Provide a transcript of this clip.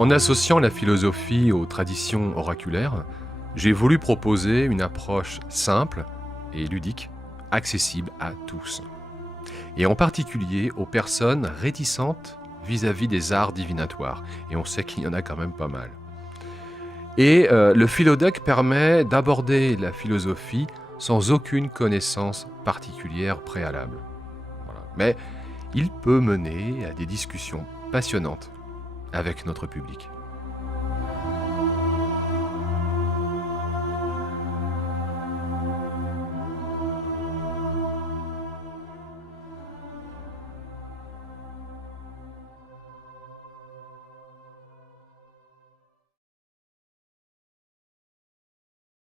En associant la philosophie aux traditions oraculaires, j'ai voulu proposer une approche simple et ludique, accessible à tous, et en particulier aux personnes réticentes vis-à-vis des arts divinatoires, et on sait qu'il y en a quand même pas mal. Et le philodoque permet d'aborder la philosophie sans aucune connaissance particulière préalable. Voilà. Mais il peut mener à des discussions passionnantes avec notre public.